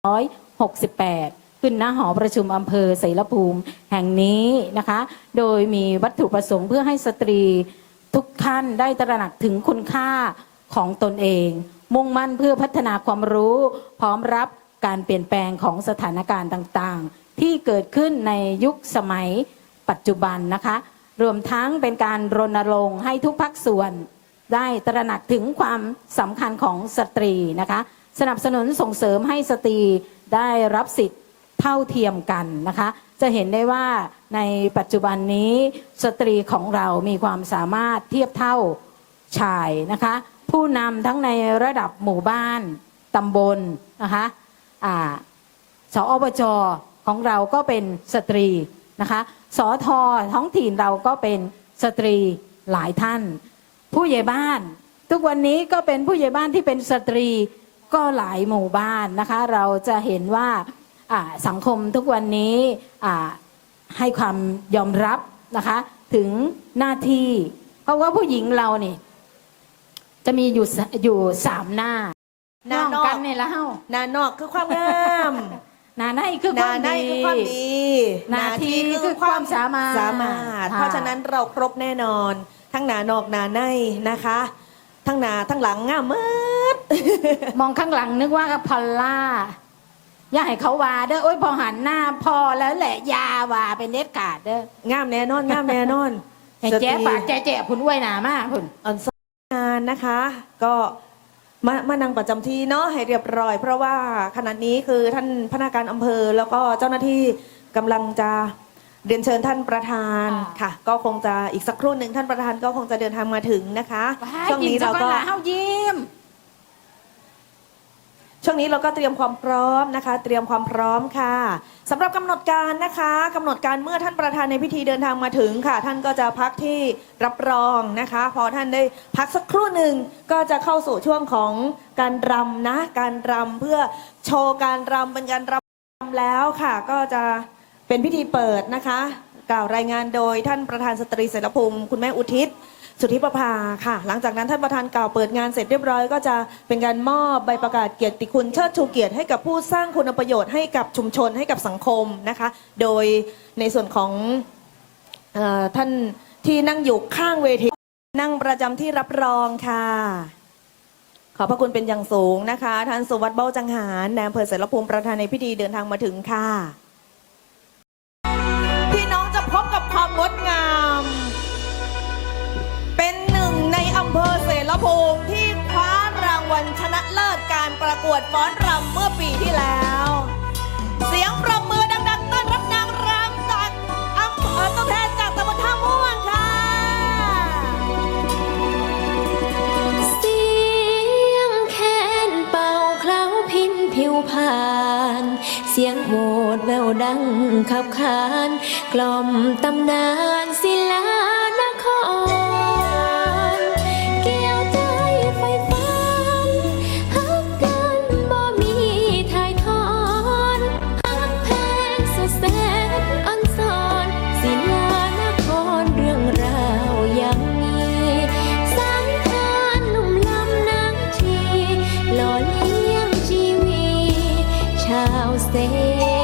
2568 ขึ้นหน้าหอประชุมอำเภอเสรภูมิแห่งนี้นะคะ โดยมีวัตถุประสงค์เพื่อให้สตรีทุกท่านได้ตระหนักถึงคุณค่าของตนเอง มุ่งมั่นเพื่อพัฒนาความรู้ พร้อมรับการเปลี่ยนแปลงของสถานการณ์ต่างๆ ที่เกิดขึ้นในยุคสมัยปัจจุบันนะคะ รวมทั้งเป็นการรณรงค์ให้ทุกภาคส่วน ได้ตระหนักถึงความสำคัญของสตรีนะคะ สนับสนุนส่งเสริมให้สตรีได้รับสิทธิ์เท่าเทียมกันนะคะ จะเห็นได้ว่าในปัจจุบันนี้สตรีของเรามีความสามารถเทียบเท่าชายนะคะ ผู้นำทั้งในระดับหมู่บ้านตำบลนะคะอ่าสอบจของเราก็เป็นสตรีนะคะสอทอท้องถิ่นเราก็เป็นสตรีหลายท่าน ผู้ใหญ่บ้าน ทุกวันนี้ก็เป็นผู้ใหญ่บ้านที่เป็นสตรี ก็หลายหมู่บ้านนะคะ เราจะเห็นว่าอ่าสังคมทุกวันนี้อ่าให้ความยอมรับนะคะถึงหน้าที่ เพราะว่าผู้หญิงเรานี่จะมีอยู่สอยู่สามหน้าหน้านน้อองกกันในละเฮ้าหน้านอกคือความงามหน้าในคือหคน้าวามในดีคือความดีหน้าที่คือความสามารถสามารถค่ะเพราะฉะนั้นเราครบแน่นอน ทั้งหน้านอกหน้าในนะคะ ทั้งหน้าทั้งหลังงามหมืด มองข้างหลังนึกว่ากับพอลล่าอย่าให้เขาว่าเด้อโอ้ยพอหันหน้าพอแล้วแหละอยาว่าเป็นเด็ดขาดเด้องามแน่นอนงามแน่นอนให้แจ๊ฝากแจ๊แจ๊คุณอ้วยหนามากคุณออนซอนงานนะคะ ก็มามานั่งประจำที่เนาะให้เรียบร้อย เพราะว่าขณะนี้คือท่านพนักงานอำเภอ แล้วก็เจ้าหน้าที่กำลังจะเรียนเชิญท่านประธานค่ะ ก็คงจะอีกสักครู่หนึ่งท่านประธานก็คงจะเดินทางมาถึงนะคะช่วงนี้เราก็ว้ยยิ้มซะอนล่ะเฮายิ้ม ช่วงนี้เราก็เตรียมความพร้อมนะคะ เตรียมความพร้อมค่ะสำหรับกำหนดการนะคะกำหนดการเมื่อท่านประธานในพิธีเดินทางมาถึงค่ะ ท่านก็จะพักที่รับรองนะคะ พอท่านได้พักสักครู่หนึ่งก็จะเข้าสู่ช่วงของการรำนะ การรำเพื่อโชว์การรำเป็นการรำแล้วค่ะ ก็จะเป็นพิธีเปิดนะคะ กล่าวรายงานโดยท่านประธานสตรีเสรภูมิ คุณแม่อุทิศ สุทธิประภาค่ะ หลังจากนั้นท่านประธานกล่าวเปิดงานเสร็จเรียบร้อยก็จะเป็นการมอบใบประกาศเกียรติคุณเชิดชูเกียรติให้กับผู้สร้างคุณประโยชน์ให้กับชุมชนให้กับสังคมนะคะ โดยในส่วนของออท่านที่นั่งอยู่ข้างเวทีนั่งประจำที่รับรองค่ะ ขอพระคุณเป็นอย่างสูงนะคะ ท่านสุวัสดิ์เบ้าจังหารนายอำเภอเสรภูมิประธานในพิธีเดินทางมาถึงค่ะ วดฟ้อนรำเมื่อปีที่แล้ว เสียงปรบมือดังๆต้อนรับนางรำจากอำเภอตัวแทนจากตำบลท่าม่วงค่ะ เสียงแคนเป่าเคล้าพินผิวผ่าน เสียงโหดแววดังขับขาน กล่อม ชา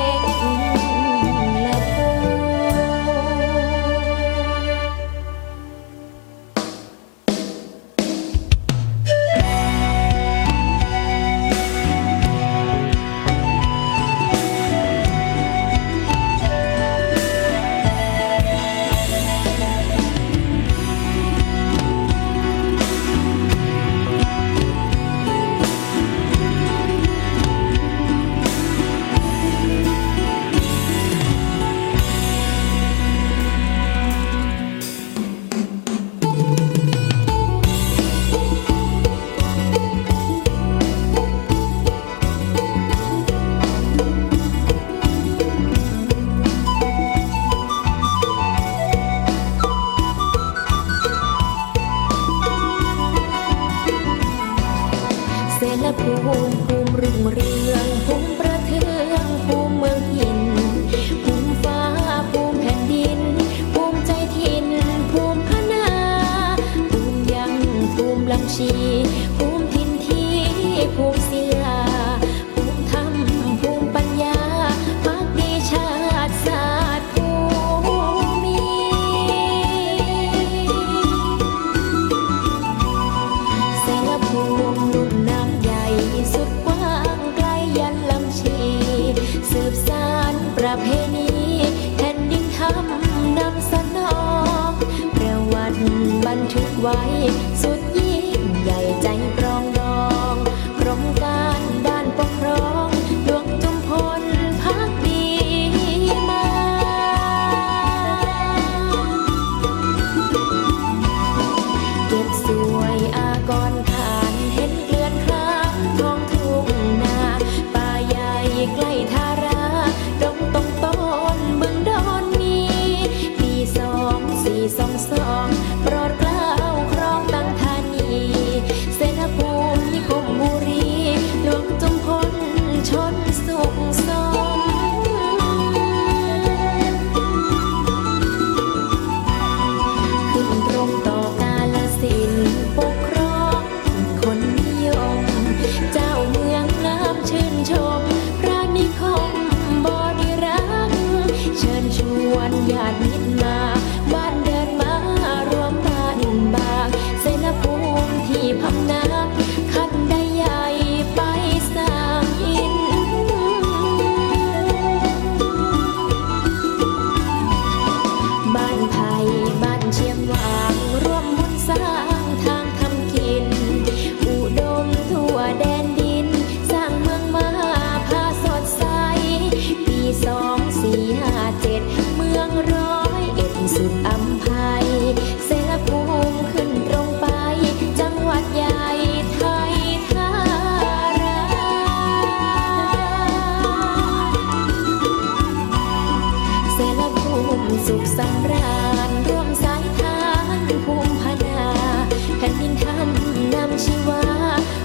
ทำนำชีวา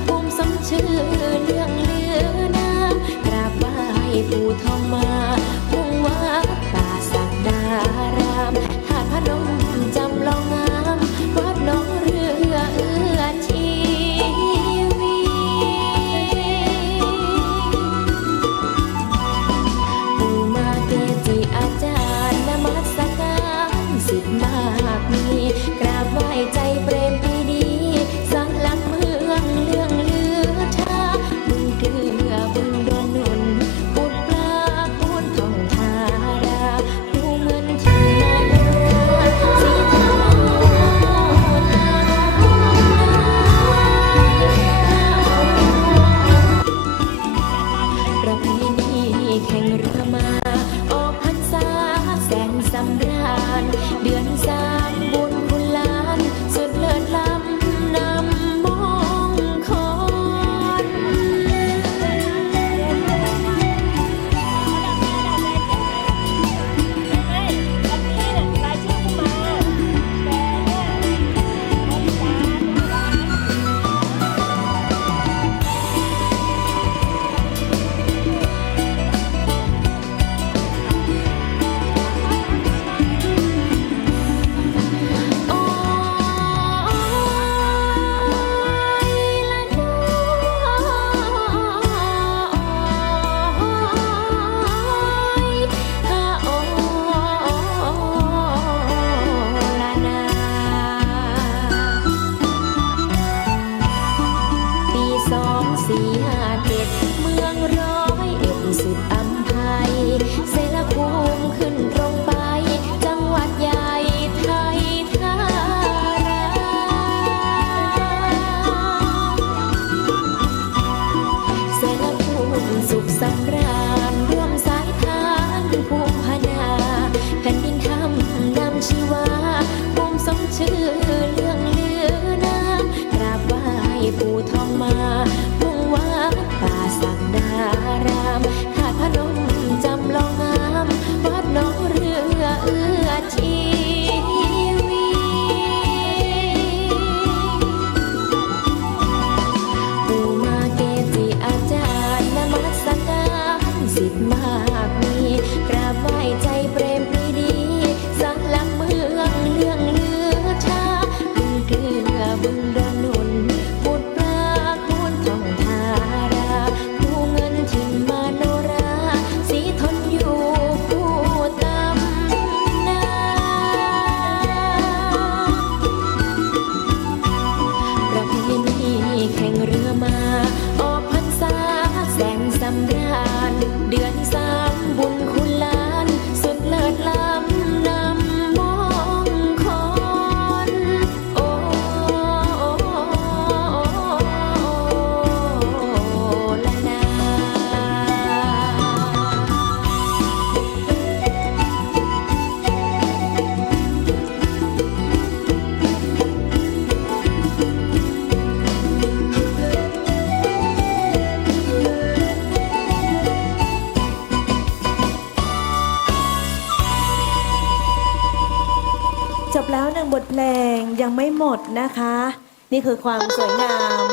ภูมิสมชื่อเรื่อง watch it. หมดนะคะ นี่คือความสวยงาม